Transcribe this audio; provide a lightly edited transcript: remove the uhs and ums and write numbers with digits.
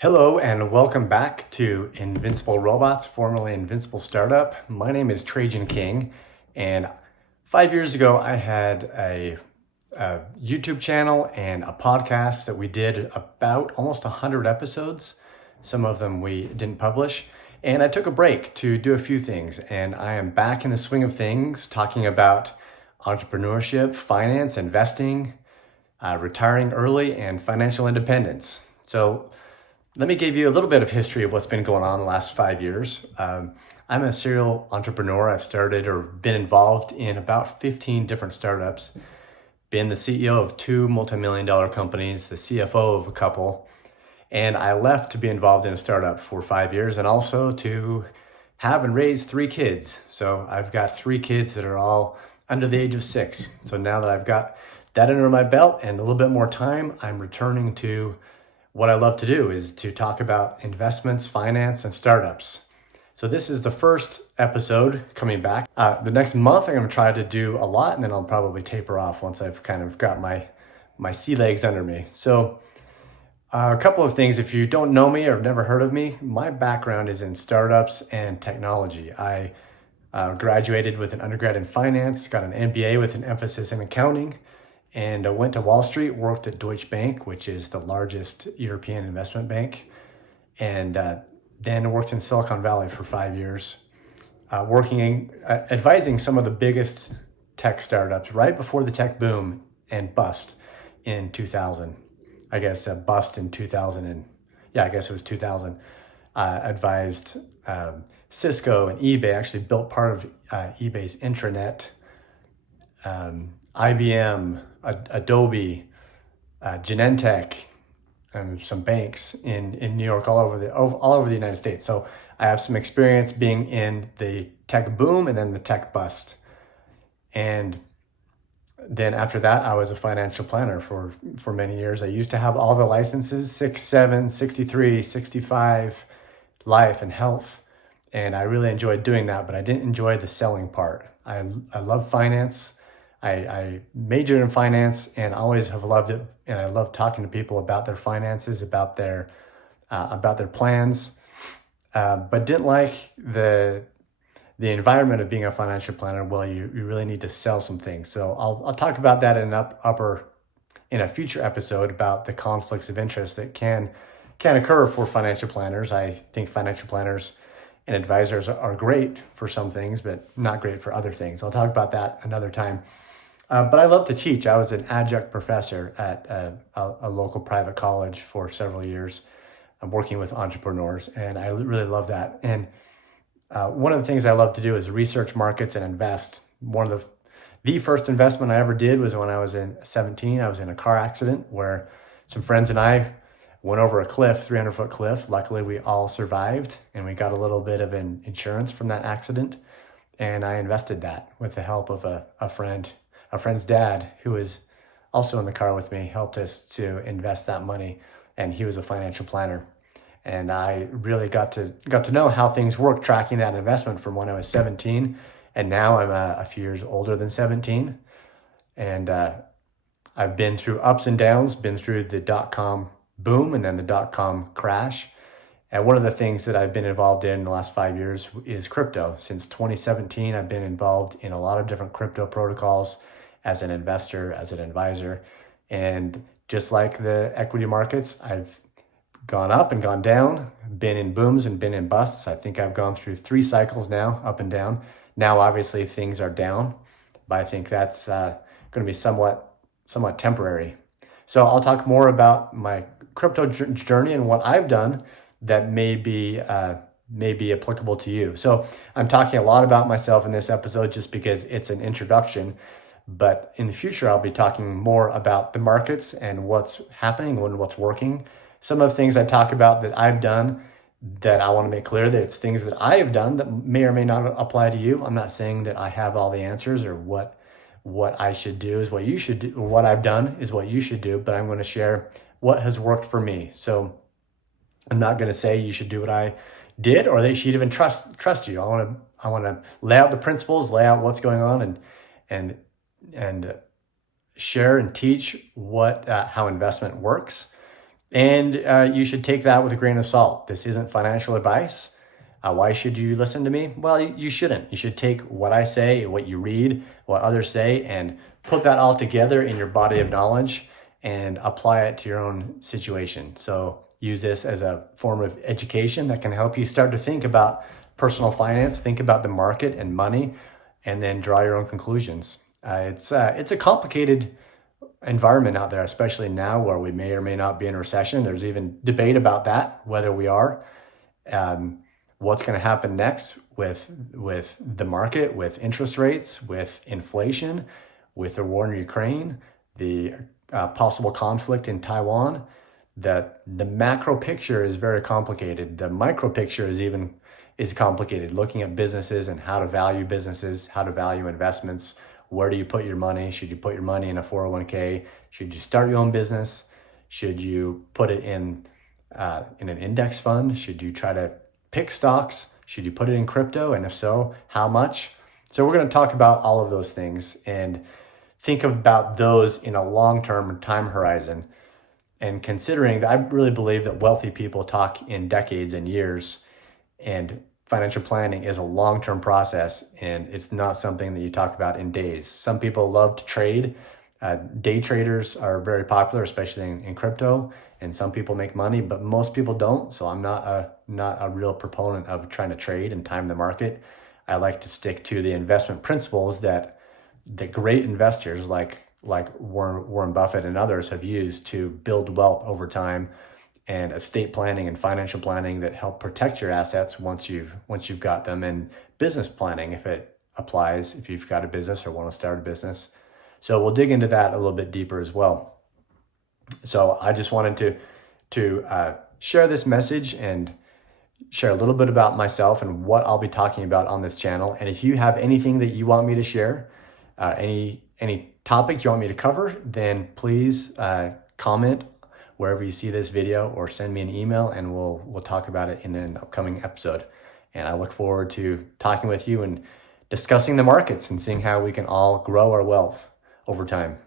Hello and welcome back to Invincible Robots, formerly Invincible Startup. My name is Trajan King, and 5 years ago I had a YouTube channel and a podcast that we did about almost 100 episodes. Some of them we didn't publish, and I took a break to do a few things, and I am back in the swing of things talking about entrepreneurship, finance, investing, retiring early, and financial independence. So let me give you a little bit of history of what's been going on the last 5 years. I'm a serial entrepreneur. I've started or been involved in about 15 different startups, been the CEO of two multi-million-dollar companies, the CFO of a couple, and I left to be involved in a startup for 5 years and also to have and raise three kids. So I've got three kids that are all under the age of 6. So now that I've got that under my belt and a little bit more time, I'm returning to what I love to do, is to talk about investments, finance, and startups. So this is the first episode coming back. The next month, I'm going to try to do a lot, and then I'll probably taper off once I've kind of got my sea legs under me. So a couple of things, if you don't know me or have never heard of me, my background is in startups and technology. I graduated with an undergrad in finance, got an MBA with an emphasis in accounting, and I went to Wall Street, worked at Deutsche Bank, which is the largest European investment bank, and then worked in Silicon Valley for 5 years, advising some of the biggest tech startups right before the tech boom and bust in 2000. I guess bust in 2000, and I guess it was 2000. Advised Cisco and eBay, actually built part of eBay's intranet, IBM, Adobe, Genentech, and some banks in New York, all over the United States. So I have some experience being in the tech boom and then the tech bust. And then after that, I was a financial planner for many years. I used to have all the licenses, 6, 7, 63, 65, life and health. And I really enjoyed doing that, but I didn't enjoy the selling part. I love finance. I majored in finance and always have loved it. And I love talking to people about their finances, about their plans, but didn't like the environment of being a financial planner. Well, you really need to sell some things. So I'll talk about that in a future episode about the conflicts of interest that can occur for financial planners. I think financial planners and advisors are great for some things, but not great for other things. I'll talk about that another time. But I love to teach. I was an adjunct professor at a local private college for several years. I'm working with entrepreneurs, and I really love that. And one of the things I love to do is research markets and invest. One of the first investment I ever did was when I was 17. I was in a car accident where some friends and I went over a cliff, 300-foot cliff. Luckily, we all survived, and we got a little bit of an insurance from that accident. And I invested that with the help of a friend's dad, who was also in the car with me, helped us to invest that money, and he was a financial planner. And I really got to know how things work, tracking that investment from when I was 17, and now I'm a few years older than 17. And I've been through ups and downs, been through the dot-com boom and then the dot-com crash. And one of the things that I've been involved in the last 5 years is crypto. Since 2017, I've been involved in a lot of different crypto protocols as an investor, as an advisor. And just like the equity markets, I've gone up and gone down, been in booms and been in busts. I think I've gone through 3 cycles now, up and down. Now, obviously, things are down, but I think that's going to be somewhat temporary. So I'll talk more about my crypto journey and what I've done that may be applicable to you. So I'm talking a lot about myself in this episode just because it's an introduction. But in the future, I'll be talking more about the markets and what's happening and what's working. Some of the things I talk about that I've done that I want to make clear that it's things that I have done that may or may not apply to you. I'm not saying that I have all the answers or what I should do is what you should do, or what I've done is what you should do, but I'm going to share what has worked for me. So I'm not going to say you should do what I did or they should even trust you. I want to lay out the principles, lay out what's going on, and share and teach how investment works. And you should take that with a grain of salt. This isn't financial advice. Why should you listen to me? Well, you shouldn't. You should take what I say, what you read, what others say, and put that all together in your body of knowledge and apply it to your own situation. So use this as a form of education that can help you start to think about personal finance, think about the market and money, and then draw your own conclusions. It's a complicated environment out there, especially now where we may or may not be in a recession. There's even debate about that, whether we are. What's going to happen next with the market, with interest rates, with inflation, with the war in Ukraine, the possible conflict in Taiwan. That the macro picture is very complicated. The micro picture is complicated. Looking at businesses and how to value businesses, how to value investments. Where do you put your money? Should you put your money in a 401k? Should you start your own business? Should you put it in an index fund? Should you try to pick stocks? Should you put it in crypto? And if so, how much? So we're going to talk about all of those things and think about those in a long-term time horizon. And considering that I really believe that wealthy people talk in decades and years, and financial planning is a long-term process, and it's not something that you talk about in days. Some people love to trade. Day traders are very popular, especially in crypto, and some people make money, but most people don't. So I'm not a real proponent of trying to trade and time the market. I like to stick to the investment principles that the great investors like Warren Buffett and others have used to build wealth over time, and estate planning and financial planning that help protect your assets once you've got them, and business planning if it applies, if you've got a business or want to start a business. So we'll dig into that a little bit deeper as well. So I just wanted to share this message and share a little bit about myself and what I'll be talking about on this channel. And if you have anything that you want me to share, any topic you want me to cover, then please comment wherever you see this video or send me an email, and we'll talk about it in an upcoming episode. And I look forward to talking with you and discussing the markets and seeing how we can all grow our wealth over time.